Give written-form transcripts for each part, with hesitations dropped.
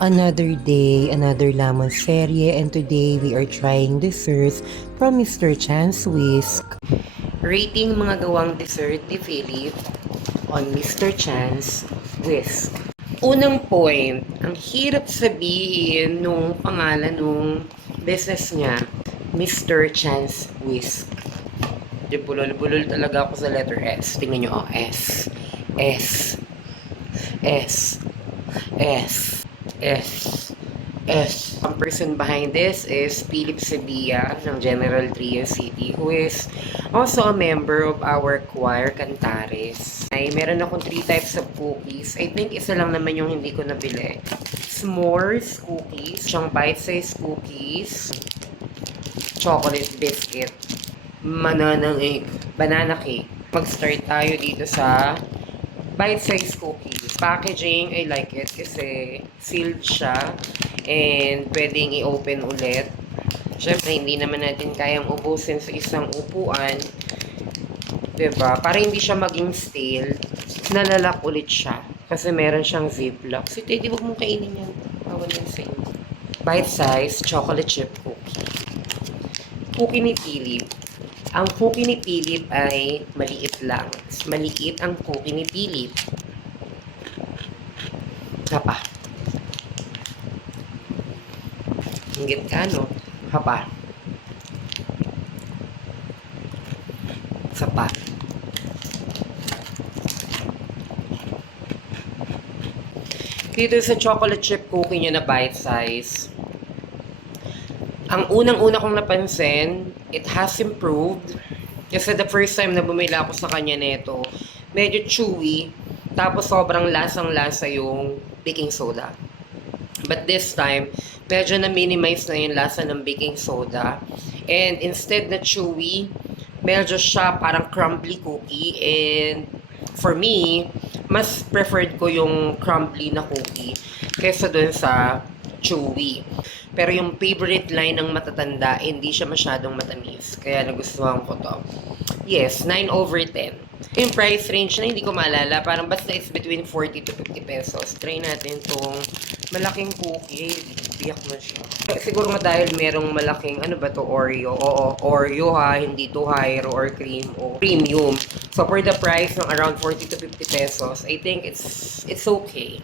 Another day, another lamon serye, and today we are trying desserts from Mr. Chan's Whisk. Rating mga gawang dessert ni Philip on Mr. Chan's Whisk. Unang point, ang hirap sabihin nung pangalan nung business niya, Mr. Chan's Whisk. Bulol-bulol talaga ako sa letter S. Tingnan nyo, S. S. S. S. S. S. Ang person behind this is Philip Sevilla ng General Trias City, who is also a member of our choir Cantares. Ay, meron akong 3 types of cookies. I think isa lang naman yung hindi ko nabili. S'mores cookies, siyang bite-sized cookies, chocolate biscuit, banana cake. Mag-start tayo dito sa bite-sized cookies. Packaging, I like it kasi sealed siya and pwedeng i-open ulit. Siyempre, hindi naman natin kayang ubusin sa isang upuan. Diba? Para hindi siya maging stale, nalalak ulit siya. Kasi meron siyang ziplock. Si Teddy, huwag mong kainin yan. Bawal yan sa inyo. Bite-sized chocolate chip cookie. Cookie ni Philip. Ang cookie ni Philip ay maliit lang. Maliit ang cookie ni Philip. Hapa. Hinggit ka, no? Hapa. Sapa. Dito sa chocolate chip cookie niya na bite size, ang unang-una kong napansin, it has improved. Kasi the first time na bumili ako sa kanya nito, medyo chewy, tapos sobrang lasang-lasa yung baking soda. But this time, medyo na-minimize na yung lasa ng baking soda. And instead na chewy, medyo siya parang crumbly cookie. And for me, mas preferred ko yung crumbly na cookie kaysa dun sa chewy. Pero yung favorite line ng matatanda, hindi siya masyadong matamis. Kaya nagustuhan ko to. Yes, 9/10. Yung price range na hindi ko maalala, parang basta it's between 40 to 50 pesos. Try natin tong malaking cookie. Biyak na siya. Siguro nga dahil merong malaking, ano ba to, Oreo? Oo, Oreo ha, hindi to Hiro or cream o premium. So for the price ng around 40 to 50 pesos, I think it's okay.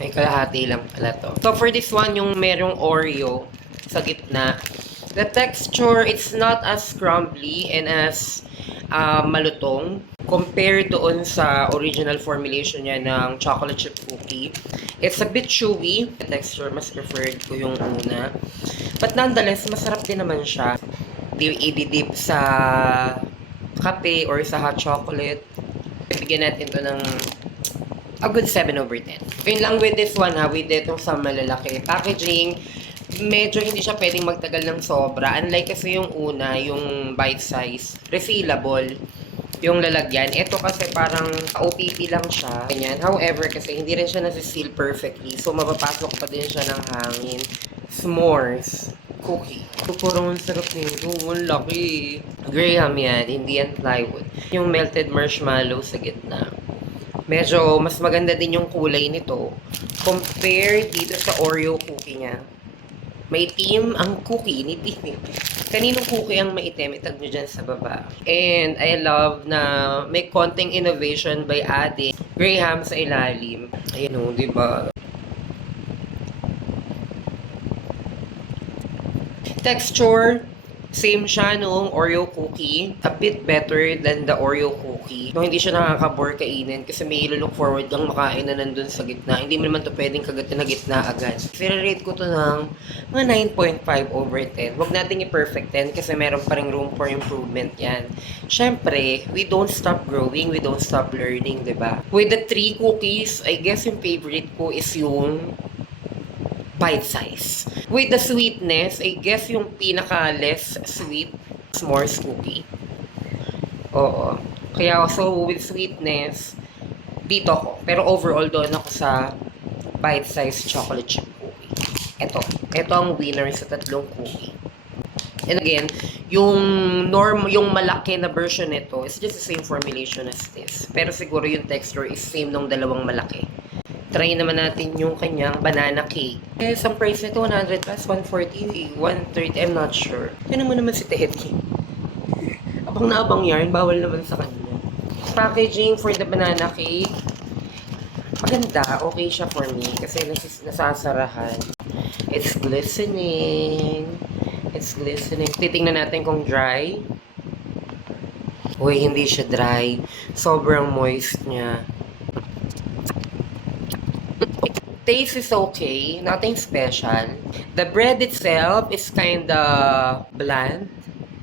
May kalahati lang pala to. So for this one, yung merong Oreo sa gitna, the texture, it's not as crumbly and as malutong compared doon sa original formulation niya ng chocolate chip cookie. It's a bit chewy. The texture, mas preferred ko yung una. But nonetheless, masarap din naman siya. I-dip sa kape or sa hot chocolate. Bigyan natin to ng a good 7/10. Yun lang with this one ha, with itong sa malalaki. Packaging, medyo hindi siya pwedeng magtagal ng sobra. Unlike kasi yung una, yung bite size, refillable yung lalagyan. Ito kasi parang OPP lang siya. Ganyan. However, kasi hindi rin siya nasi-seal perfectly. So, mapapasok pa din siya ng hangin. S'mores cookie. So, parang ang sarap nito. Ang laki. Graham yan, hindi yan plywood. Yung melted marshmallow sa gitna. Medyo mas maganda din yung kulay nito compared dito sa Oreo cookie niya. Maitim ang cookie ni Philip. Kaninong cookie ang maitim? Itag nyo dyan sa baba. And I love na may konting innovation by adding Graham sa ilalim. Ayun o, diba? Texture, same siya noong Oreo cookie. A bit better than the Oreo cookie. No, hindi siya nakaka-bore kainin kasi may look forward kang makain na nandun sa gitna. Hindi mo naman to pwedeng kagat na gitna agad. I-rate ko to ng mga 9.5/10. Huwag nating i-perfect 10 kasi meron pa ring room for improvement yan. Siyempre, we don't stop growing, we don't stop learning, diba? With the 3 cookies, I guess yung favorite ko is yung bite size. With the sweetness, I guess yung pinaka-less sweet, s'mores cookie. Oo. Kaya so with sweetness, dito ako. Pero overall doon ako sa bite size chocolate chip cookie. Ito ang winner sa tatlong cookie. And again, yung malaki na version nito is just the same formulation as this. Pero siguro yung texture is same nung dalawang malaki. Try naman natin yung kanyang banana cake. Yes, ang price nito 100 plus, 140, 130, I'm not sure. Yan naman si Teddy. Abang na abang yarn, bawal naman sa kanya. Packaging for the banana cake. Maganda, okay siya for me kasi nasasarahan. It's glistening. It's glistening. Titingnan natin kung dry. Uy, hindi siya dry. Sobrang moist niya. Taste is okay, nothing special. The bread itself is kinda bland.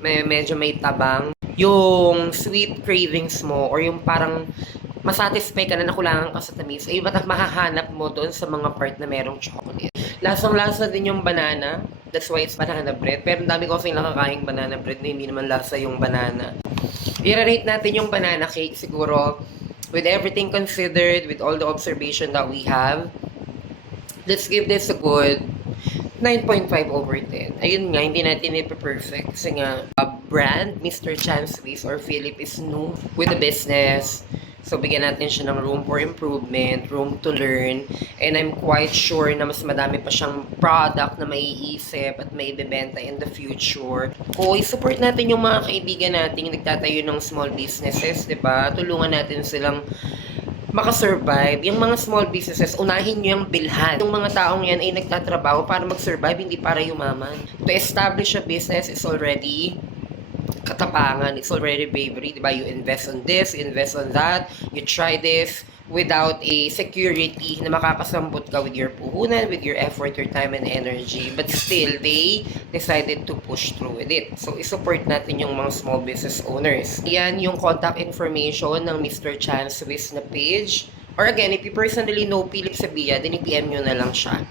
Medyo may tabang. Yung sweet cravings mo or yung parang masatisfy ka na nakulangan ka sa tamis, ay makahanap mo doon sa mga part na merong chocolate. Lasang-lasa din yung banana. That's why it's banana bread. Pero ang dami ko kasing nakakaing banana bread na hindi naman lasa yung banana. I-rate natin yung banana cake siguro with everything considered, with all the observation that we have. Let's give this a good 9.5 over 10. Ayun nga, hindi natin ipa-perfect. Kasi nga, brand, Mr. Chance Swiss or Philip is new with the business. So, bigyan natin siya ng room for improvement, room to learn. And I'm quite sure na mas madami pa siyang product na maiisip at may bebenta in the future. Kung i-support natin yung mga kaibigan natin yung nagtatayo ng small businesses, di ba? Tulungan natin silang makasurvive. Yung mga small businesses, unahin nyo yung bilhan. Yung mga taong yan ay nagtatrabaho para mag-survive, hindi para yumaman. To establish a business is already katapangan. It's already bravery, diba? You invest on this, you invest on that, you try this without a security na makakasambot ka with your puhunan, with your effort, your time, and energy. But still, they decided to push through with it. So, isupport natin yung mga small business owners. Yan yung contact information ng Mr. Chance Swiss na page. Or again, if you personally know Philip Sabia, then i-PM nyo na lang siya.